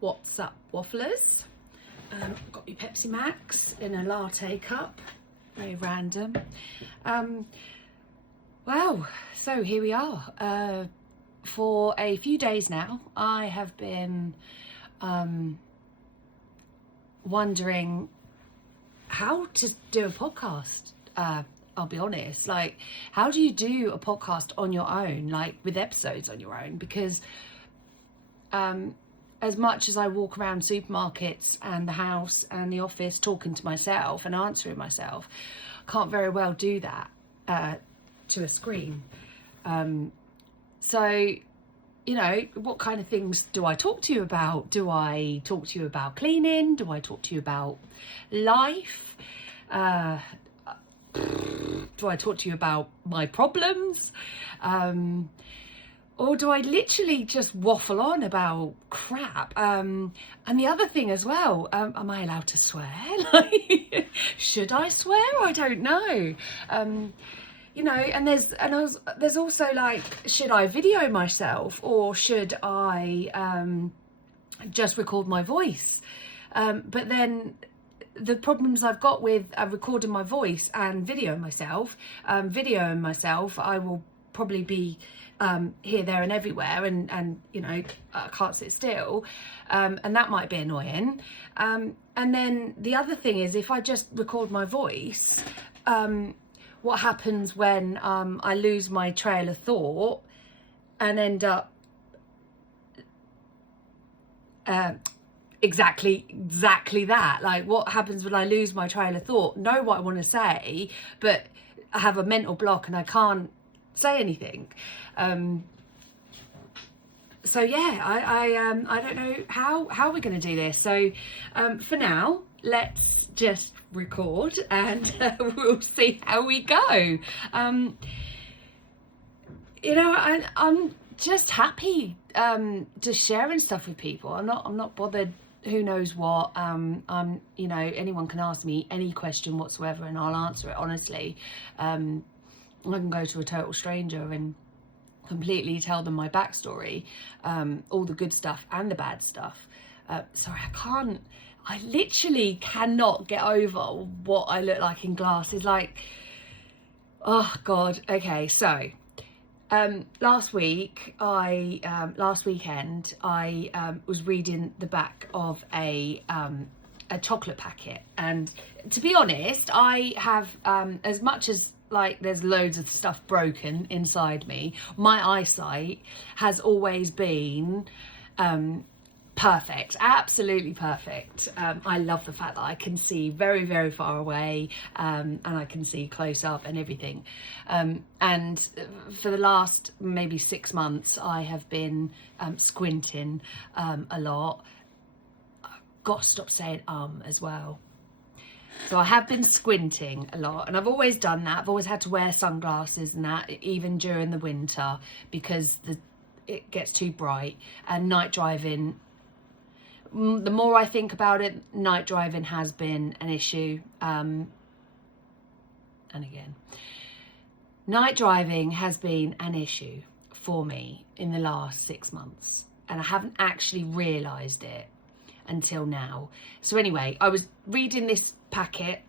What's up, wafflers? Got your Pepsi Max in a latte cup. Very random. Well, so here we are. For a few days now, I have been wondering how to do a podcast. I'll be honest, like, how do you do a podcast on your own, like with episodes on your own? Because as much as I walk around supermarkets and the house and the office talking to myself and answering myself, I can't very well do that to a screen. So, you know, what kind of things do I talk to you about? Do I talk to you about cleaning? Do I talk to you about life? Do I talk to you about my problems? Or do I literally just waffle on about crap? And the other thing as well, am I allowed to swear? Like, should I swear? I don't know. You know, and there's also like, should I video myself or should I just record my voice? But then the problems I've got with recording my voice and videoing myself, I will probably be here, there and everywhere, and you know, I can't sit still, and that might be annoying. And then the other thing is, if I just record my voice, what happens when I lose my trail of thought and end up exactly that? Like, what happens when I lose my trail of thought, know what I want to say, but I have a mental block and I can't say anything? So yeah, I don't know how we're going to do this. So for now, let's just record and we'll see how we go. You know, I'm just happy just sharing stuff with people. I'm not bothered who knows what. You know, anyone can ask me any question whatsoever and I'll answer it honestly. I can go to a total stranger and completely tell them my backstory, all the good stuff and the bad stuff. Sorry, I literally cannot get over what I look like in glasses. Like, oh God. Okay, so last weekend I was reading the back of a chocolate packet, and to be honest, I have as much as like there's loads of stuff broken inside me, my eyesight has always been perfect, absolutely perfect. I love the fact that I can see very, very far away, and I can see close up and everything. And for the last maybe 6 months, I have been squinting a lot. I've got to stop saying as well. So I have been squinting a lot, and I've always done that. I've always had to wear sunglasses and that, even during the winter, because it gets too bright. And night driving, the more I think about it, night driving has been an issue. And again, night driving has been an issue for me in the last 6 months, and I haven't actually realised it until now. So anyway, I was reading this packet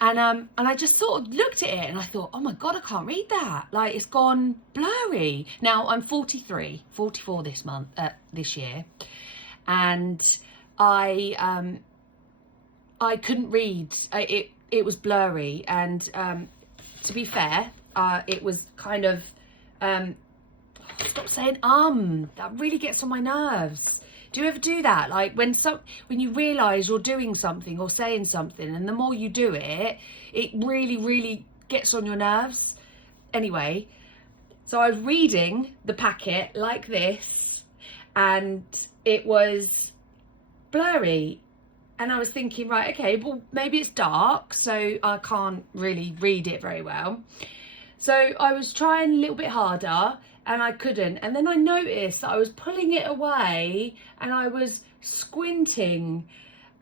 and I just sort of looked at it and I thought, oh my God, I can't read that. Like, it's gone blurry. Now I'm 44 this year, and I couldn't read. It was blurry, and to be fair, it was kind of stop saying that really gets on my nerves. Do you ever do that? Like when you realise you're doing something or saying something, and the more you do it, it really, really gets on your nerves. Anyway, so I was reading the packet like this, and it was blurry. And I was thinking, right, okay, well, maybe it's dark, so I can't really read it very well. So I was trying a little bit harder, and I couldn't. And then I noticed that I was pulling it away and I was squinting,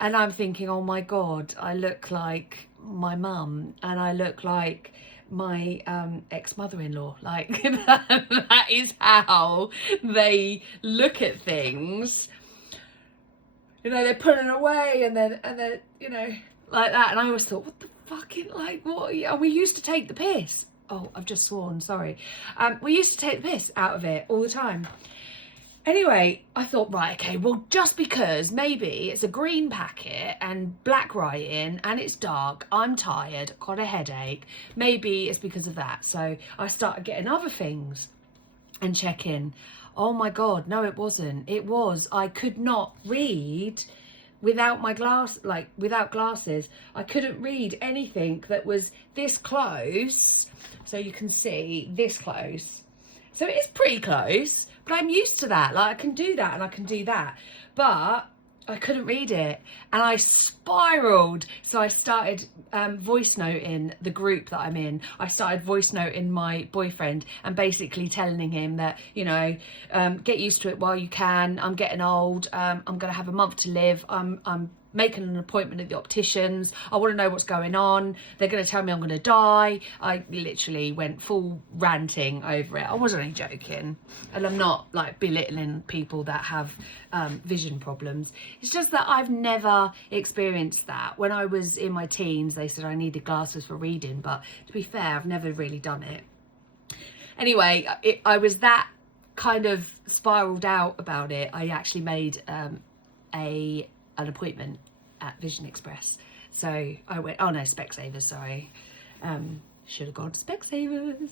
and I'm thinking, oh my God, I look like my mum and I look like my ex-mother-in-law. Like that is how they look at things. you know, they're pulling away, and then, you know, like that. And I always thought, what the fucking, like, what? And we used to take the piss. Oh, I've just sworn, sorry. We used to take the piss out of it all the time. Anyway, I thought, right, okay, well, just because maybe it's a green packet and black writing and it's dark, I'm tired, got a headache, maybe it's because of that. So I started getting other things and checking. Oh my God, no, it wasn't. It was, I could not read without my without glasses. I couldn't read anything that was this close. So you can see this close. So it is pretty close, but I'm used to that. Like, I can do that and I can do that. But I couldn't read it, and I spiraled. So I started voice noting the group that I'm in. I started voice noting my boyfriend and basically telling him that, you know, get used to it while you can. I'm getting old. I'm going to have a month to live. I'm making an appointment at the opticians. I want to know what's going on. They're going to tell me I'm going to die. I literally went full ranting over it. I wasn't only joking, and I'm not like belittling people that have vision problems. It's just that I've never experienced that. When I was in my teens, they said I needed glasses for reading, but to be fair, I've never really done it. Anyway, I was that kind of spiraled out about it. I actually made an appointment at Vision Express. So I went, oh no, Specsavers, sorry. Should have gone to Specsavers.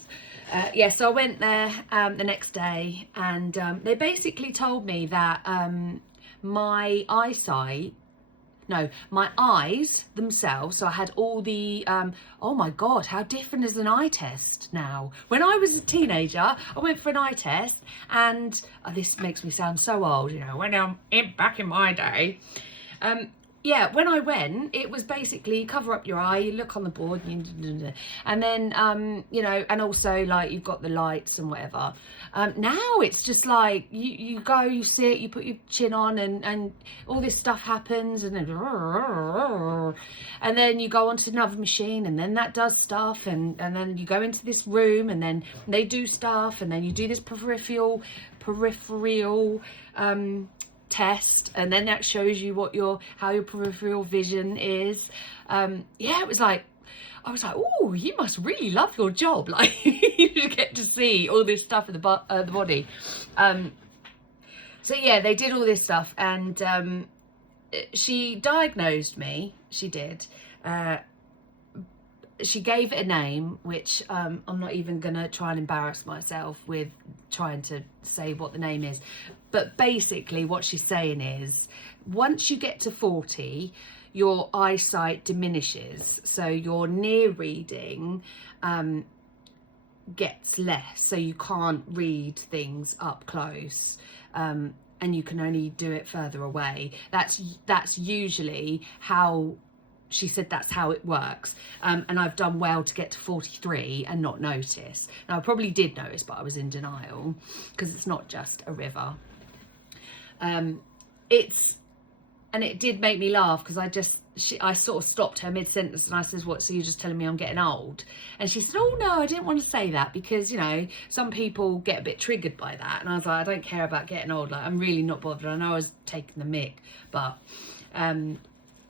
Yeah, so I went there the next day, and they basically told me that my eyes themselves, so I had all the, oh my God, how different is an eye test now? When I was a teenager, I went for an eye test, and this makes me sound so old, you know, when I'm back in my day. Yeah, when I went, it was basically cover up your eye, you look on the board, and then, you know, and also like you've got the lights and whatever. Now it's just like you go, you sit, you put your chin on, and all this stuff happens, and then you go onto another machine, and then that does stuff, and then you go into this room, and then they do stuff, and then you do this peripheral test, and then that shows you what how your peripheral vision is. Yeah, it was like, I was like, oh, you must really love your job, like you get to see all this stuff in the body. So yeah, they did all this stuff, and she diagnosed me. She did. She gave it a name, which I'm not even gonna try and embarrass myself with trying to say what the name is. But basically what she's saying is, once you get to 40, your eyesight diminishes. So your near reading gets less. So you can't read things up close. And you can only do it further away. That's usually how, she said that's how it works. And I've done well to get to 43 and not notice. Now I probably did notice, but I was in denial, because it's not just a river. And it did make me laugh, because I sort of stopped her mid-sentence, and I said, what, so you're just telling me I'm getting old? And she said, oh no, I didn't want to say that, because, you know, some people get a bit triggered by that. And I was like, I don't care about getting old, like, I'm really not bothered. I know I was taking the mick, but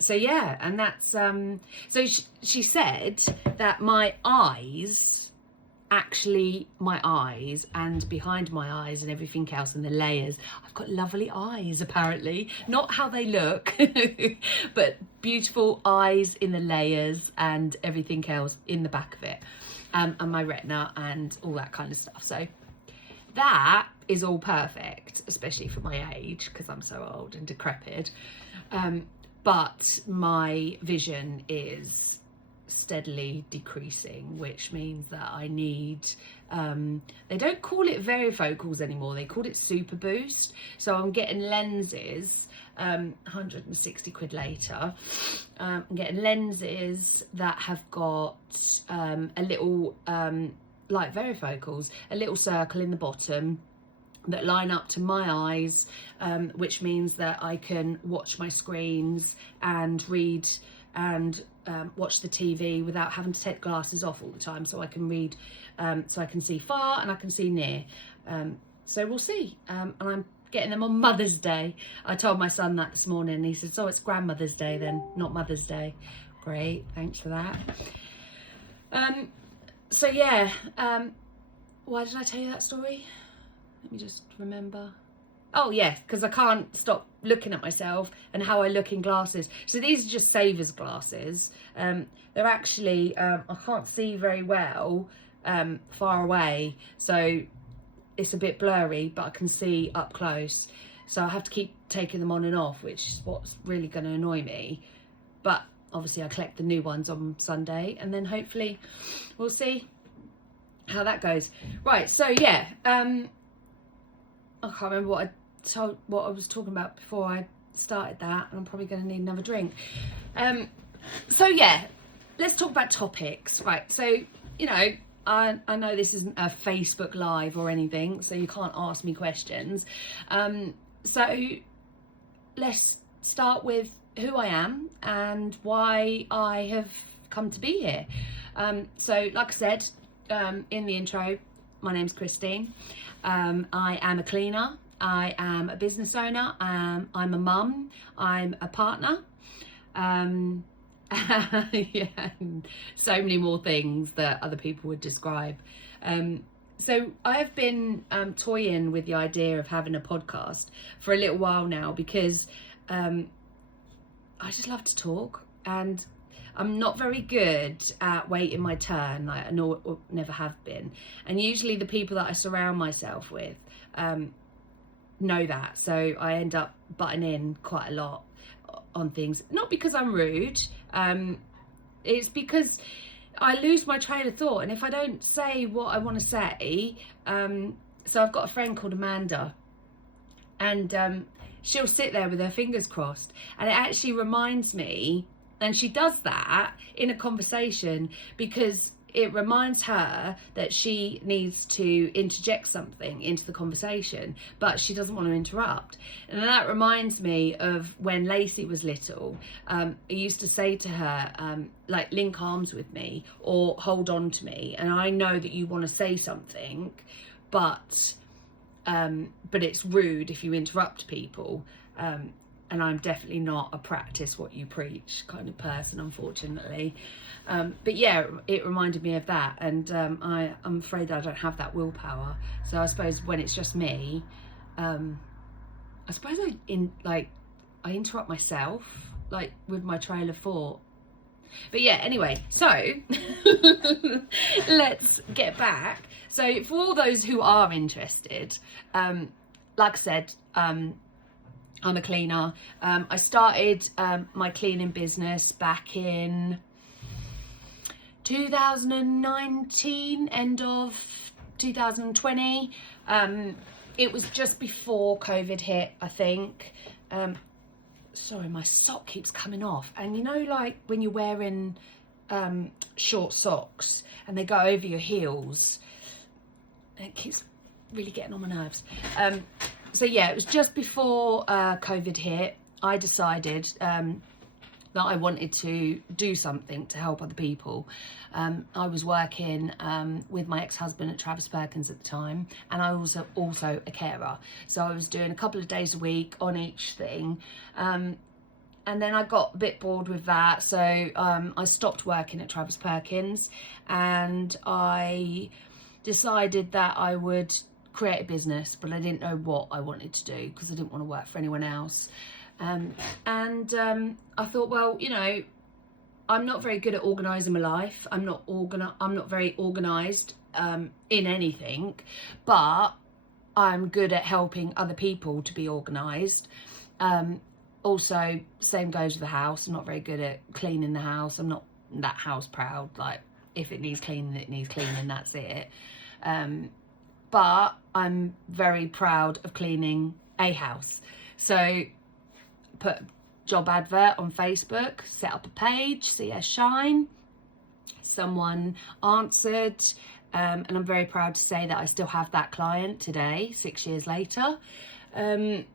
so yeah, and that's so she said that my eyes and behind my eyes and everything else, and the layers, I've got lovely eyes, apparently, not how they look but beautiful eyes in the layers and everything else in the back of it, and my retina and all that kind of stuff. So that is all perfect, especially for my age, because I'm so old and decrepit. But my vision is steadily decreasing, which means that I need, they don't call it varifocals anymore, they call it super boost. So I'm getting lenses, 160 quid later, I'm getting lenses that have got a little, like varifocals, a little circle in the bottom that line up to my eyes, which means that I can watch my screens and read and watch the TV without having to take glasses off all the time. So I can read, so I can see far and I can see near. So we'll see. And I'm getting them on Mother's Day. I told my son that this morning. He said, so it's Grandmother's Day then, not Mother's Day. Great, thanks for that. So yeah, why did I tell you that story? Let me just remember. Oh yes, because I can't stop looking at myself and how I look in glasses. So these are just Savers glasses. They're actually, I can't see very well far away, so it's a bit blurry, but I can see up close. So I have to keep taking them on and off, which is what's really going to annoy me. But obviously I collect the new ones on Sunday, and then hopefully we'll see how that goes. Right, so yeah, I can't remember what I was talking about before I started that, and I'm probably going to need another drink. So yeah, let's talk about topics. Right, so you know, I know this isn't a Facebook Live or anything, so you can't ask me questions. So let's start with who I am and why I have come to be here. So like I said in the intro, my name's Christine. I am a cleaner. I am a business owner. I'm a mum. I'm a partner. Yeah, and so many more things that other people would describe. So I've been toying with the idea of having a podcast for a little while now, because I just love to talk, and I'm not very good at waiting my turn. Like, I know, never have been. And usually the people that I surround myself with know that. So I end up butting in quite a lot on things. Not because I'm rude. It's because I lose my train of thought. And if I don't say what I want to say, so I've got a friend called Amanda, and she'll sit there with her fingers crossed, and it actually reminds me, and she does that in a conversation because it reminds her that she needs to interject something into the conversation, but she doesn't want to interrupt. And that reminds me of when Lacey was little. I used to say to her, like, link arms with me or hold on to me, and I know that you want to say something, but it's rude if you interrupt people. And I'm definitely not a practice what you preach kind of person, unfortunately. But yeah, it reminded me of that, and I'm afraid that I don't have that willpower. So I suppose when it's just me, I suppose I interrupt myself, like with my trail of thought. But yeah, anyway, so let's get back. So for all those who are interested, like I said, I'm a cleaner. I started my cleaning business back in 2019, end of 2020. It was just before COVID hit, I think. Sorry, my sock keeps coming off. And you know, like when you're wearing short socks and they go over your heels, it keeps really getting on my nerves. So yeah, it was just before COVID hit. I decided that I wanted to do something to help other people. I was working with my ex-husband at Travis Perkins at the time, and I was also a carer. So I was doing a couple of days a week on each thing. And then I got a bit bored with that, so I stopped working at Travis Perkins, and I decided that I would create a business, but I didn't know what I wanted to do because I didn't want to work for anyone else. I thought, well, you know, I'm not very good at organising my life. I'm not very organised in anything, but I'm good at helping other people to be organised. Also, same goes with the house. I'm not very good at cleaning the house. I'm not that house proud. Like, if it needs cleaning, it needs cleaning, that's it. But I'm very proud of cleaning a house. So put a job advert on Facebook, set up a page, CS Shine. Someone answered, and I'm very proud to say that I still have that client today, 6 years later. And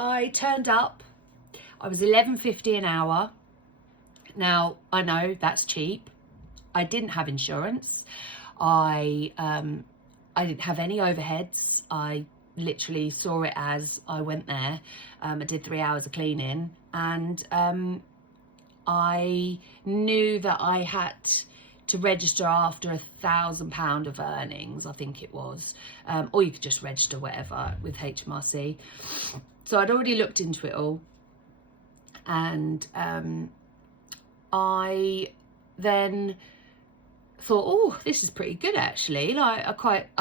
I turned up. I was $11.50 an hour. Now, I know that's cheap. I didn't have insurance. I I didn't have any overheads. I literally saw it as I went there. I did 3 hours of cleaning, and I knew that I had to register after £1,000 of earnings, I think it was, or you could just register whatever with HMRC. So I'd already looked into it all, and I then thought, oh, this is pretty good actually. Like I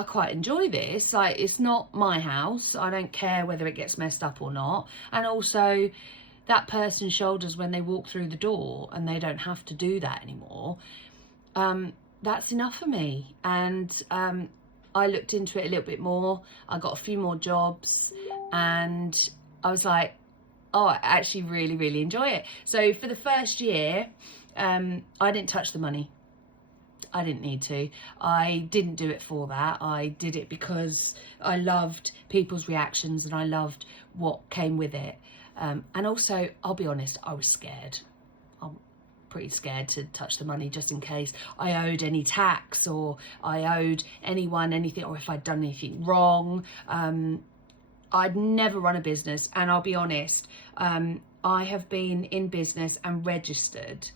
quite enjoy this. Like, it's not my house. I don't care whether it gets messed up or not. And also, that person's shoulders when they walk through the door, and they don't have to do that anymore. That's enough for me. And I looked into it a little bit more. I got a few more jobs, and I was like, oh, I actually really enjoy it. So for the first year, I didn't touch the money. I didn't need to. I didn't do it for that. I did it because I loved people's reactions, and I loved what came with it. And also, I'll be honest, I was scared. I'm pretty scared to touch the money, just in case I owed any tax, or I owed anyone anything, or if I'd done anything wrong. I'd never run a business, and I'll be honest, I have been in business and registered.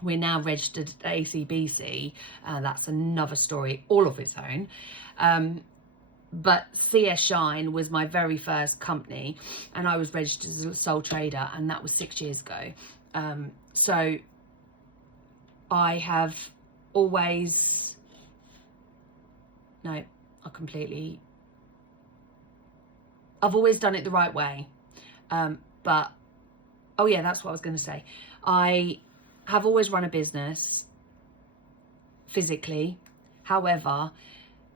We're now registered at ACBC. That's another story all of its own. But CS Shine was my very first company, and I was registered as a sole trader, and that was 6 years ago. So I have always, no, I've always done it the right way. But, oh yeah, that's what I was going to say. I have always run a business physically. However,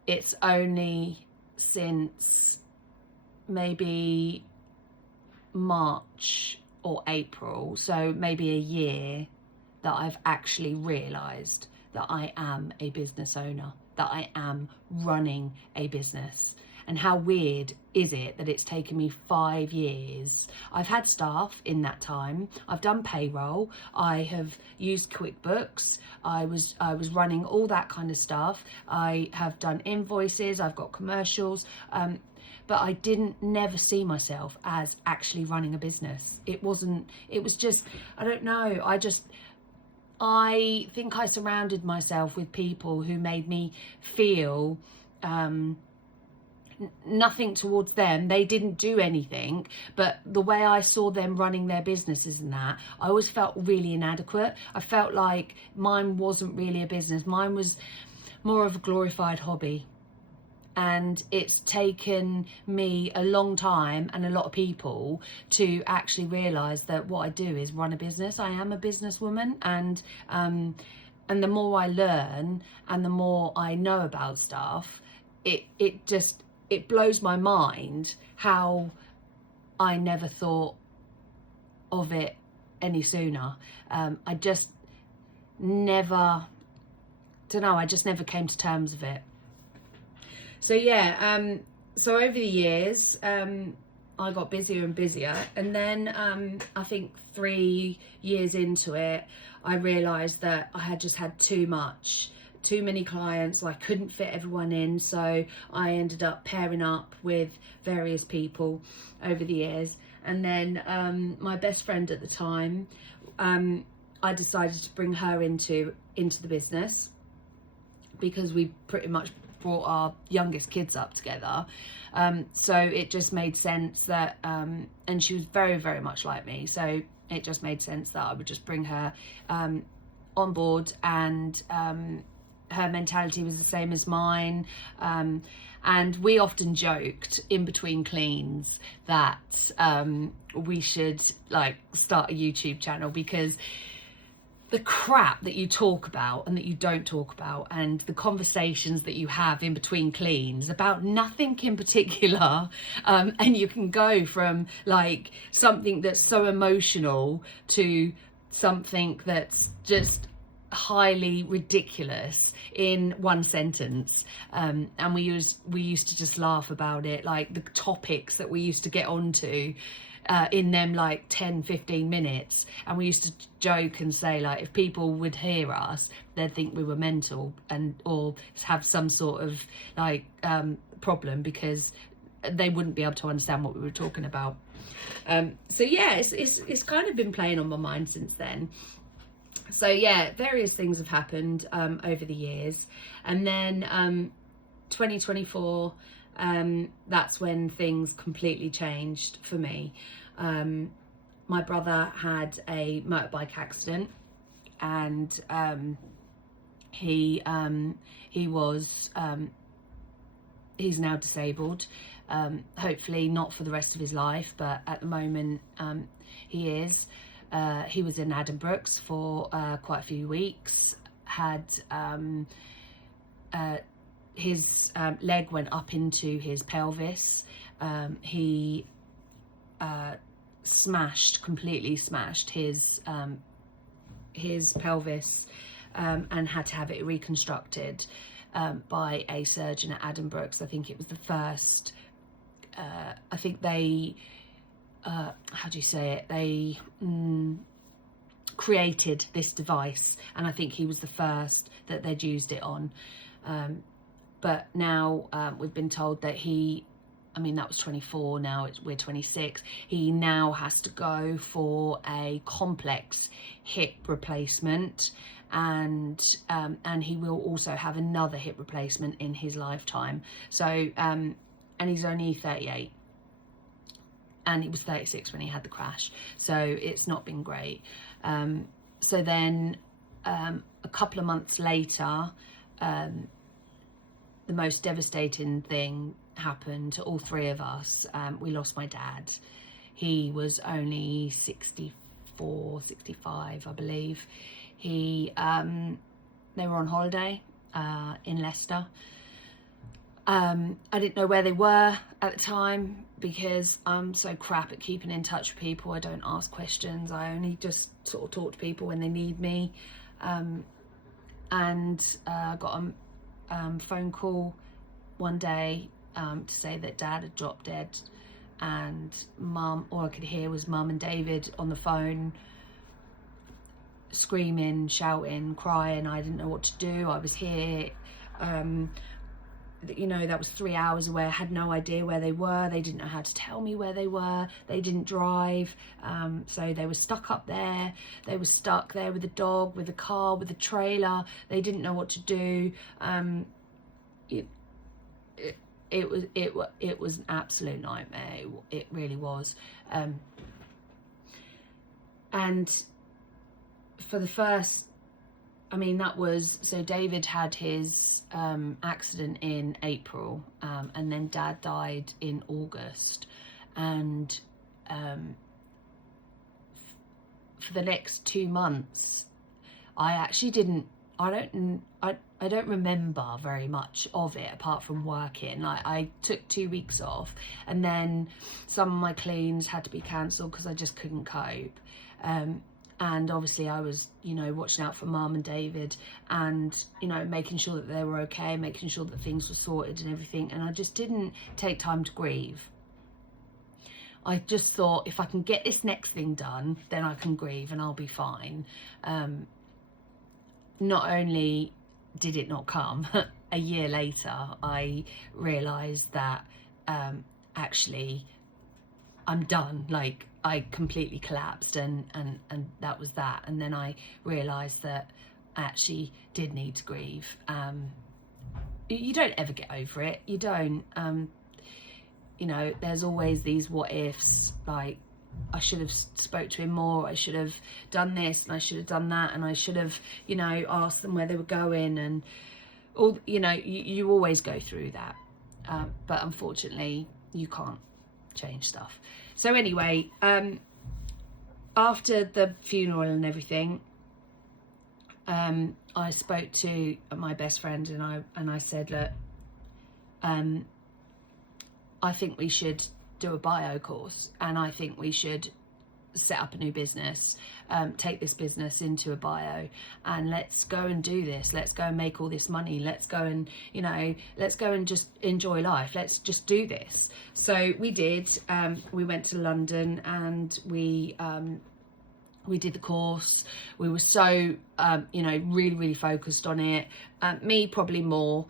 it's only since maybe March or April, so maybe a year, that I've actually realised that I am a business owner, that I am running a business. And how weird is it that it's taken me 5 years? I've had staff in that time. I've done payroll. I have used QuickBooks. I was running all that kind of stuff. I have done invoices. I've got commercials. But I never see myself as actually running a business. It was just, I don't know. I think I surrounded myself with people who made me feel, nothing towards them. They didn't do anything, but the way I saw them running their businesses and that, I always felt really inadequate. I felt like mine wasn't really a business. Mine was more of a glorified hobby. And it's taken me a long time and a lot of people to actually realise that what I do is run a business. I am a businesswoman, and the more I learn and the more I know about stuff, it blows my mind how I never thought of it any sooner. I just never came to terms with it. So yeah, so over the years, I got busier and busier, and then I think 3 years into it, I realised that I had just had too many clients. I couldn't fit everyone in, so I ended up pairing up with various people over the years. And then my best friend at the time, I decided to bring her into the business, because we pretty much brought our youngest kids up together. So it just made sense that, and she was very, very much like me, so it just made sense that I would just bring her on board, and her mentality was the same as mine. And we often joked in between cleans that we should like start a YouTube channel, because the crap that you talk about and that you don't talk about, and the conversations that you have in between cleans about nothing in particular, and you can go from like something that's so emotional to something that's just highly ridiculous in one sentence, and we used to just laugh about it, like the topics that we used to get onto in them like 10-15 minutes, and we used to joke and say, like, if people would hear us, they'd think we were mental and or have some sort of like problem, because they wouldn't be able to understand what we were talking about. So yeah, it's kind of been playing on my mind since then. So yeah, various things have happened over the years, and then 2024, that's when things completely changed for me. My brother had a motorbike accident, and he was he's now disabled. Hopefully not for the rest of his life, but at the moment he is. He was in Addenbrooke's for quite a few weeks, had his leg went up into his pelvis. He completely smashed his pelvis, and had to have it reconstructed by a surgeon at Addenbrooke's. I think it was the first, I think they, how do you say it? They created this device, and I think he was the first that they'd used it on. But now we've been told that that was 24, now we're 26. He now has to go for a complex hip replacement, and he will also have another hip replacement in his lifetime. So, and he's only 38. And he was 36 when he had the crash, so it's not been great. So then a couple of months later, the most devastating thing happened to all three of us. We lost my dad. He was only 64, 65, I believe. They were on holiday in Leicester. I didn't know where they were at the time, because I'm so crap at keeping in touch with people. I don't ask questions. I only just sort of talk to people when they need me. And I got a phone call one day to say that Dad had dropped dead, and Mum, all I could hear was Mum and David on the phone screaming, shouting, crying. I didn't know what to do. I was here. That was 3 hours away. I had no idea where they were. They didn't know how to tell me where they were. They didn't drive, so they were stuck up there. They were stuck there with the dog, with the car, with the trailer. They didn't know what to do. It was an absolute nightmare. It really was. And for the first, so David had his accident in April, and then Dad died in August, and for the next 2 months I actually I don't remember very much of it, apart from working. I took 2 weeks off, and then some of my cleans had to be cancelled because I just couldn't cope. And obviously I was, watching out for Mum and David, and, making sure that they were okay, making sure that things were sorted and everything. And I just didn't take time to grieve. I just thought, if I can get this next thing done, then I can grieve and I'll be fine. Not only did it not come, a year later, I realised that actually I'm done. Like, I completely collapsed, and that was that. And then I realised that I actually did need to grieve. You don't ever get over it. You don't. There's always these what ifs, like, I should have spoke to him more, I should have done this, and I should have done that, and I should have, asked them where they were going, and all, you always go through that. But unfortunately, you can't change stuff. So anyway, after the funeral and everything, I spoke to my best friend, and I said, look, I think we should do a bio course, and I think we should set up a new business, take this business into a bio, and let's go and do this. Let's go and make all this money. Let's go and, you know, let's go and just enjoy life. Let's just do this. So we did. We went to London, and we did the course. We were so, you know, really focused on it. Me probably more,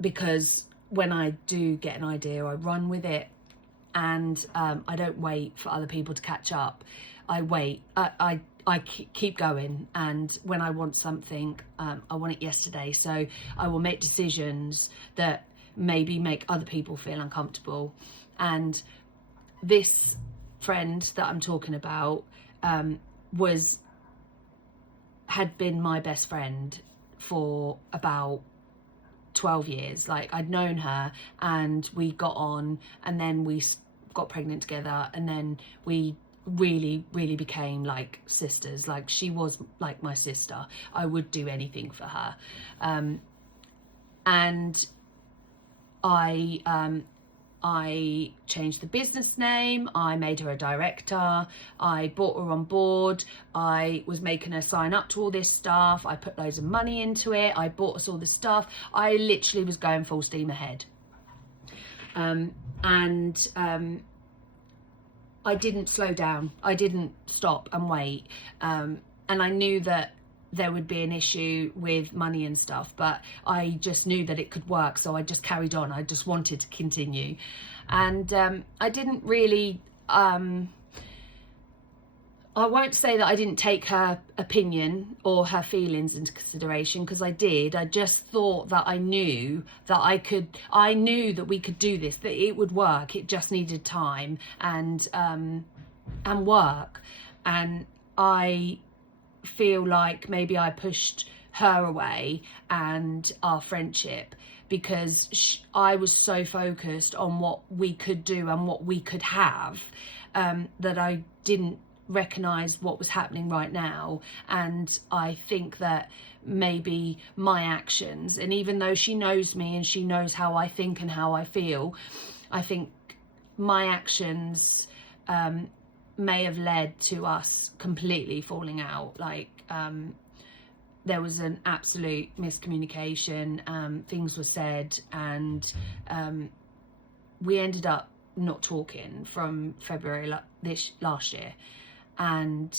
because when I do get an idea, I run with it, and I don't wait for other people to catch up. I wait. I keep going, and when I want something, I want it yesterday. So I will make decisions that maybe make other people feel uncomfortable. And this friend that I'm talking about had been my best friend for about 12 years. Like, I'd known her, and we got on, and then we got pregnant together, and then we really became like sisters. Like, she was like my sister. I would do anything for her. And I changed the business name. I made her a director. I brought her on board. I was making her sign up to all this stuff. I put loads of money into it. I bought us all the stuff. I literally was going full steam ahead. I didn't slow down. I didn't stop and wait. And I knew that there would be an issue with money and stuff, but I just knew that it could work, so I just carried on. I just wanted to continue. And I didn't really, I won't say that I didn't take her opinion or her feelings into consideration, because I did. I just thought that I knew that I knew that we could do this, that it would work. It just needed time and work. And I feel like maybe I pushed her away and our friendship, because I was so focused on what we could do and what we could have, that I didn't recognize what was happening right now. And I think that maybe my actions, and even though she knows me and she knows how I think and how I feel, I think my actions may have led to us completely falling out. Like, there was an absolute miscommunication. Things were said, and we ended up not talking from February last year. And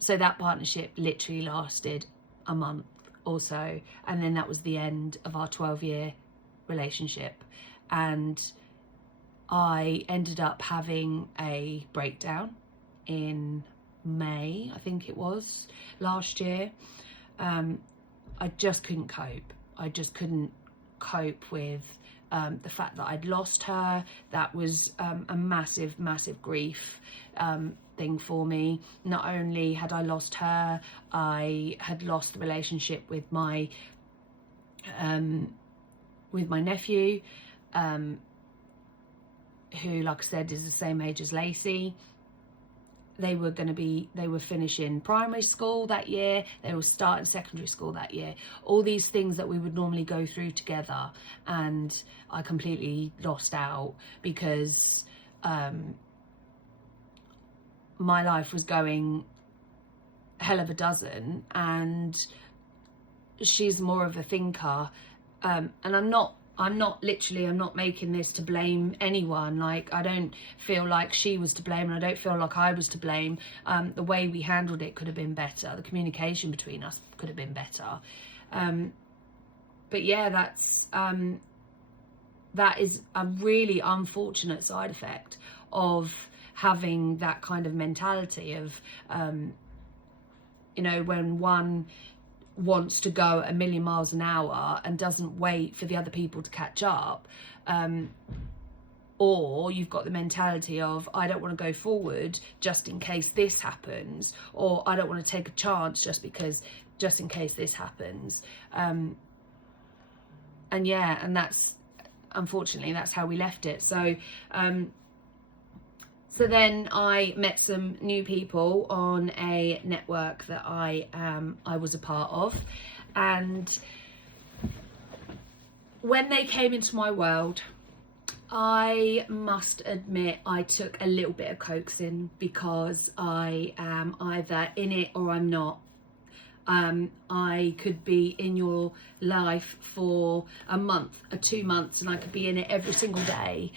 so that partnership literally lasted a month or so, and then that was the end of our 12-year relationship. And I ended up having a breakdown in May, I think it was, last year. I just couldn't cope. I just couldn't cope with the fact that I'd lost her. That was a massive grief thing for me. Not only had I lost her, I had lost the relationship with my nephew, who, like I said, is the same age as Lacey. They were finishing primary school that year. They were starting secondary school that year. All these things that we would normally go through together. And I completely lost out, because my life was going hell of a dozen, and she's more of a thinker. And I'm not making this to blame anyone. Like, I don't feel like she was to blame, and I don't feel like I was to blame. The way we handled it could have been better. The communication between us could have been better. But yeah, that is a really unfortunate side effect of having that kind of mentality of, you know, when one wants to go at 1,000,000 miles an hour and doesn't wait for the other people to catch up, or you've got the mentality of, I don't want to go forward just in case this happens, or I don't want to take a chance just in case this happens. And that's, unfortunately, that's how we left it. So then I met some new people on a network that I was a part of, and when they came into my world, I must admit I took a little bit of coaxing, because I am either in it or I'm not. I could be in your life for a month or 2 months, and I could be in it every single day,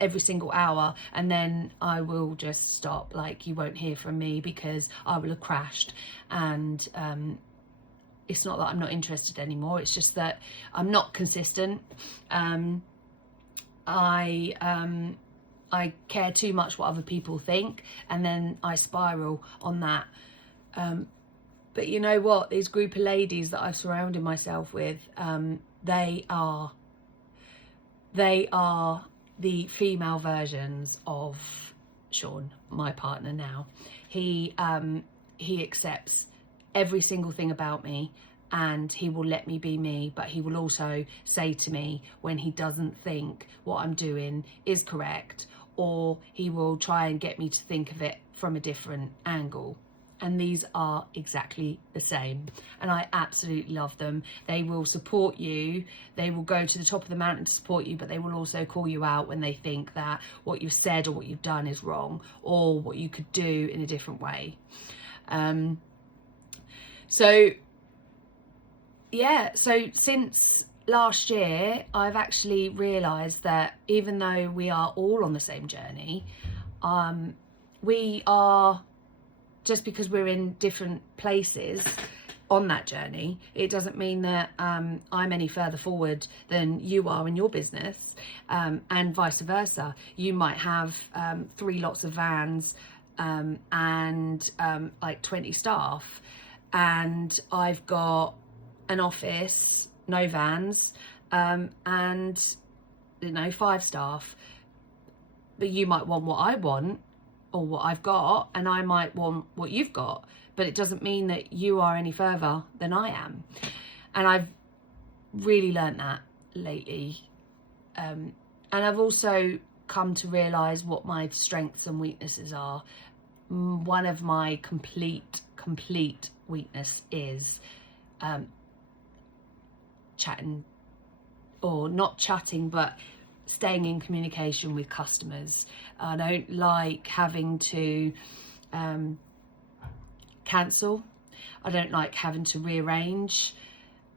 every single hour, and then I will just stop. Like, you won't hear from me because I will have crashed. And it's not that I'm not interested anymore, it's just that I'm not consistent. I care too much what other people think, and then I spiral on that. But you know what? These group of ladies that I've surrounded myself with, they are the female versions of Sean, my partner now. He accepts every single thing about me, and he will let me be me, but he will also say to me when he doesn't think what I'm doing is correct, or he will try and get me to think of it from a different angle. And these are exactly the same, and I absolutely love them. They will support you, they will go to the top of the mountain to support you, but they will also call you out when they think that what you've said or what you've done is wrong, or what you could do in a different way. So since last year, I've actually realised that even though we are all on the same journey, we are, just because we're in different places on that journey, it doesn't mean that I'm any further forward than you are in your business, and vice versa. You might have 3 lots of vans and like 20 staff, and I've got an office, no vans, and 5 staff. But you might want what I want, or what I've got, and I might want what you've got, but it doesn't mean that you are any further than I am. And I've really learnt that lately. And I've also come to realise what my strengths and weaknesses are. One of my complete weakness is chatting, or not chatting, but staying in communication with customers. I don't like having to cancel. I don't like having to rearrange.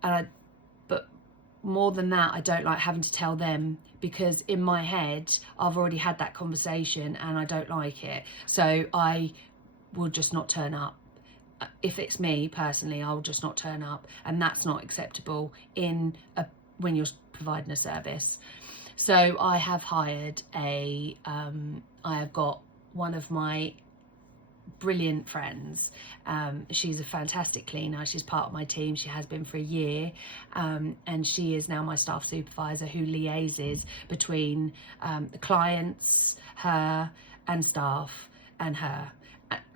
But more than that, I don't like having to tell them, because in my head, I've already had that conversation and I don't like it. So I will just not turn up. If it's me personally, I'll just not turn up, and that's not acceptable when you're providing a service. So I have hired I have got one of my brilliant friends. She's a fantastic cleaner. She's part of my team. She has been for a year, and she is now my staff supervisor, who liaises between the clients, her, and staff, and her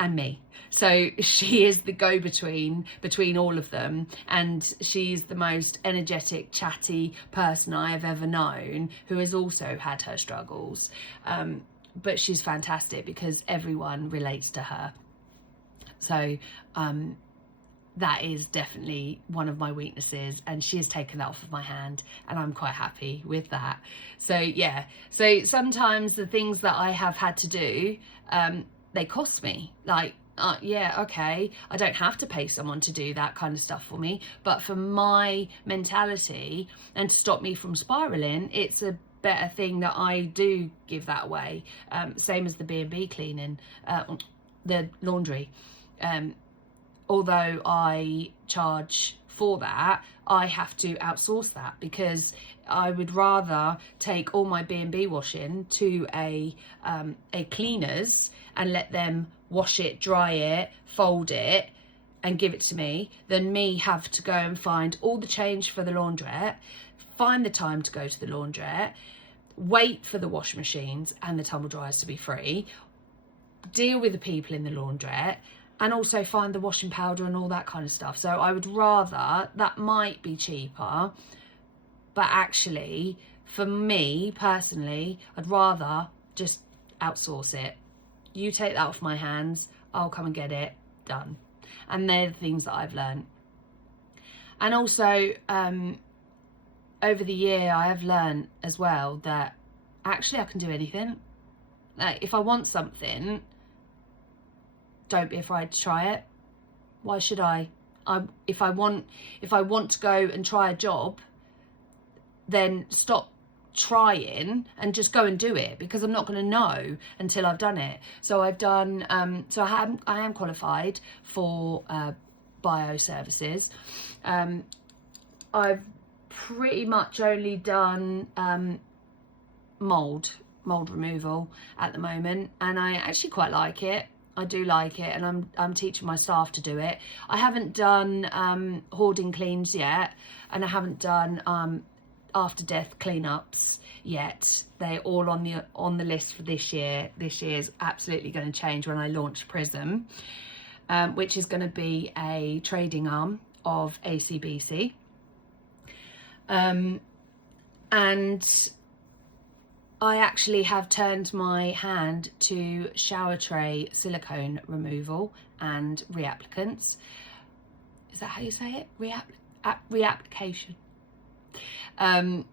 and me. So she is the go-between between all of them, and she's the most energetic, chatty person I have ever known, who has also had her struggles, but she's fantastic because everyone relates to her. So that is definitely one of my weaknesses, and she has taken that off of my hand, and I'm quite happy with that. So yeah, so sometimes the things that I have had to do, they cost me. Like, yeah, okay, I don't have to pay someone to do that kind of stuff for me, but for my mentality and to stop me from spiraling, it's a better thing that I do give that away. Same as the B&B cleaning, the laundry. Although I charge for that, I have to outsource that, because I would rather take all my B&B washing to a cleaners and let them wash it, dry it, fold it, and give it to me, than me have to go and find all the change for the laundrette, find the time to go to the laundrette, wait for the washing machines and the tumble dryers to be free, deal with the people in the laundrette, and also find the washing powder and all that kind of stuff. So I would rather, that might be cheaper, but actually for me personally, I'd rather just outsource it. You take that off my hands, I'll come and get it, done. And they're the things that I've learned. And also over the year, I have learned as well that actually I can do anything. Like, if I want something, don't be afraid to try it. Why should I? If I want to go and try a job, then stop trying and just go and do it, because I'm not going to know until I've done it. So I've done so I am qualified for bio services. I've pretty much only done mold removal at the moment, and I actually quite like it. I do like it, and I'm teaching my staff to do it. I haven't done hoarding cleans yet, and I haven't done after death cleanups yet. They're all on the list for this year. This year is absolutely going to change when I launch Prism, which is going to be a trading arm of ACBC. And I actually have turned my hand to shower tray silicone removal and reapplicants. Is that how you say it? Reapplication. And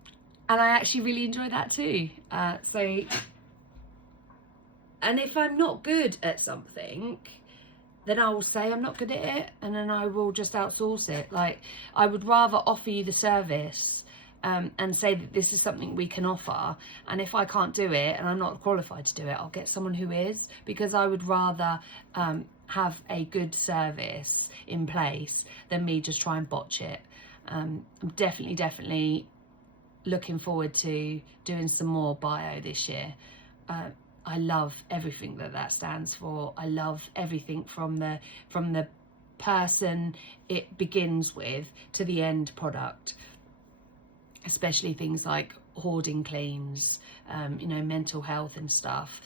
I actually really enjoy that too. And if I'm not good at something, then I will say I'm not good at it, and then I will just outsource it. Like, I would rather offer you the service and say that this is something we can offer, and if I can't do it and I'm not qualified to do it, I'll get someone who is, because I would rather have a good service in place than me just try and botch it. I'm definitely looking forward to doing some more bio this year. I love everything that stands for. I love everything from the person it begins with to the end product, especially things like hoarding cleans, mental health and stuff.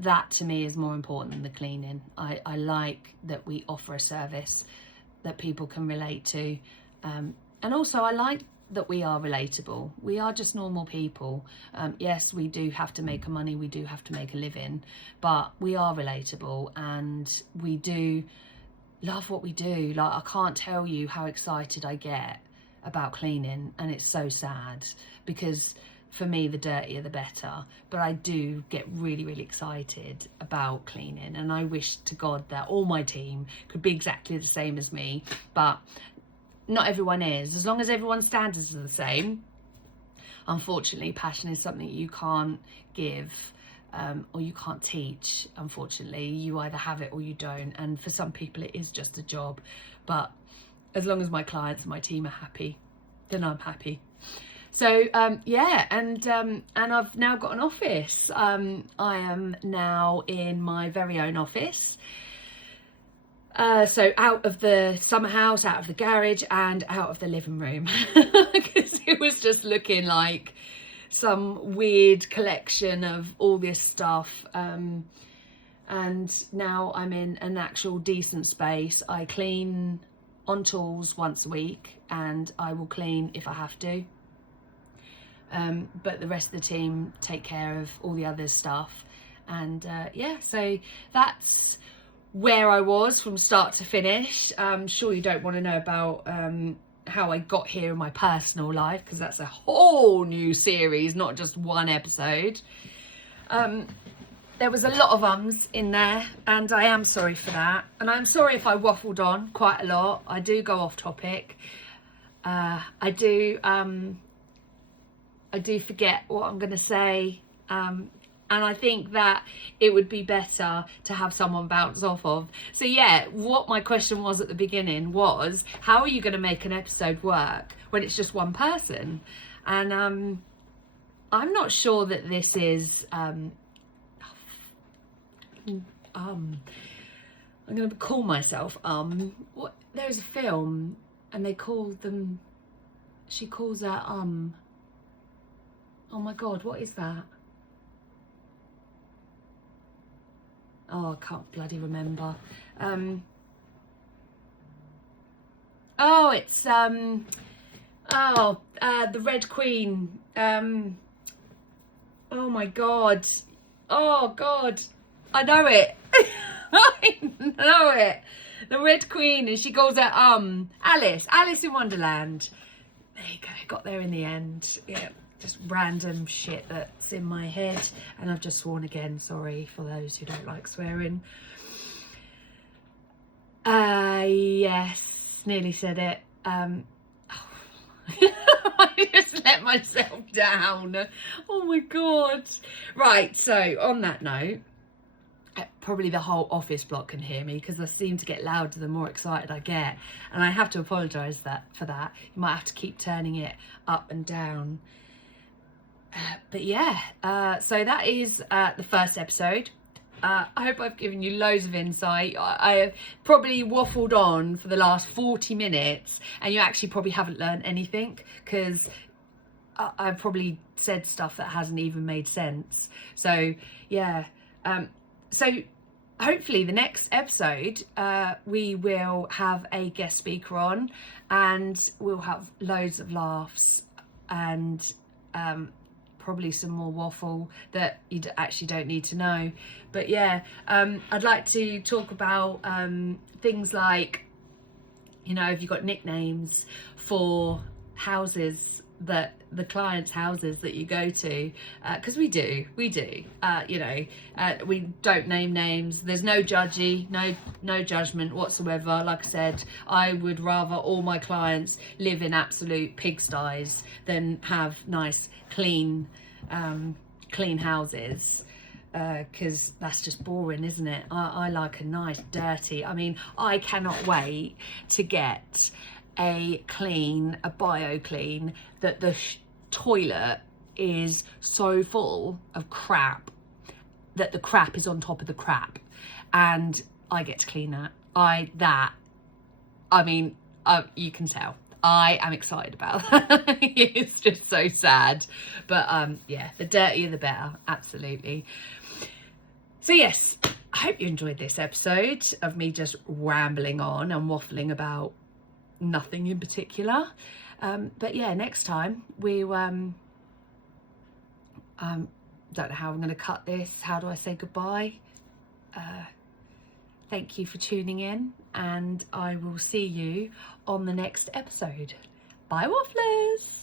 That to me is more important than the cleaning. I like that we offer a service that people can relate to, and also I like that we are relatable. We are just normal people. Yes, we do have to make money, we do have to make a living, but we are relatable, and we do love what we do. Like, I can't tell you how excited I get about cleaning, and it's so sad, because for me the dirtier the better, but I do get really excited about cleaning, and I wish to God that all my team could be exactly the same as me, but not everyone is. As long as everyone's standards are the same, unfortunately passion is something you can't give, or you can't teach. Unfortunately, you either have it or you don't, and for some people it is just a job. But as long as my clients and my team are happy, then I'm happy. So yeah, and I've now got an office. I am now in my very own office. So out of the summer house, out of the garage, and out of the living room, because it was just looking like some weird collection of all this stuff. And now I'm in an actual decent space. I clean on tools once a week, and I will clean if I have to. But the rest of the team take care of all the other stuff. And yeah, so that's where I was from start to finish. I'm sure you don't want to know about how I got here in my personal life, because that's a whole new series, not just one episode. There was a lot of ums in there, and I am sorry for that, and I'm sorry if I waffled on quite a lot. I do go off topic. I do forget what I'm going to say, and I think that it would be better to have someone bounce off of. So yeah, what my question was at the beginning was, how are you going to make an episode work when it's just one person? And I'm not sure that this is I'm going to call myself what, there's a film and they call them, she calls her oh my god, what is that? Oh, I can't bloody remember. Oh, it's the Red Queen. Oh my god. Oh god, I know it. I know it. The Red Queen, and she calls her Alice in Wonderland. There you go, got there in the end. Yeah. just random shit that's in my head, and I've just sworn again, sorry for those who don't like swearing. Yes, nearly said it. I just let myself down. Oh my god. Right, so on that note, probably the whole office block can hear me because I seem to get louder the more excited I get, and I have to apologise for that. You might have to keep turning it up and down. But yeah, so that is the first episode. I hope I've given you loads of insight. I have probably waffled on for the last 40 minutes and you actually probably haven't learned anything, because I've probably said stuff that hasn't even made sense. So yeah, so hopefully the next episode we will have a guest speaker on, and we'll have loads of laughs and probably some more waffle that you actually don't need to know. But yeah, I'd like to talk about things like, you know, if you've got nicknames for houses, that the clients' houses that you go to, because we do, you know, we don't name names. There's no no judgment whatsoever. Like I said, I would rather all my clients live in absolute pigsties than have nice clean houses, because that's just boring, isn't it? I like a nice dirty, I mean, I cannot wait to get a bio clean that the toilet is so full of crap that the crap is on top of the crap, and I get to clean that. I mean, you can tell I am excited about that. It's just so sad, but yeah, the dirtier the better, absolutely. So yes, I hope you enjoyed this episode of me just rambling on and waffling about nothing in particular. But yeah, next time we don't know how I'm going to cut this. How do I say goodbye? Thank you for tuning in, and I will see you on the next episode. Bye, wafflers.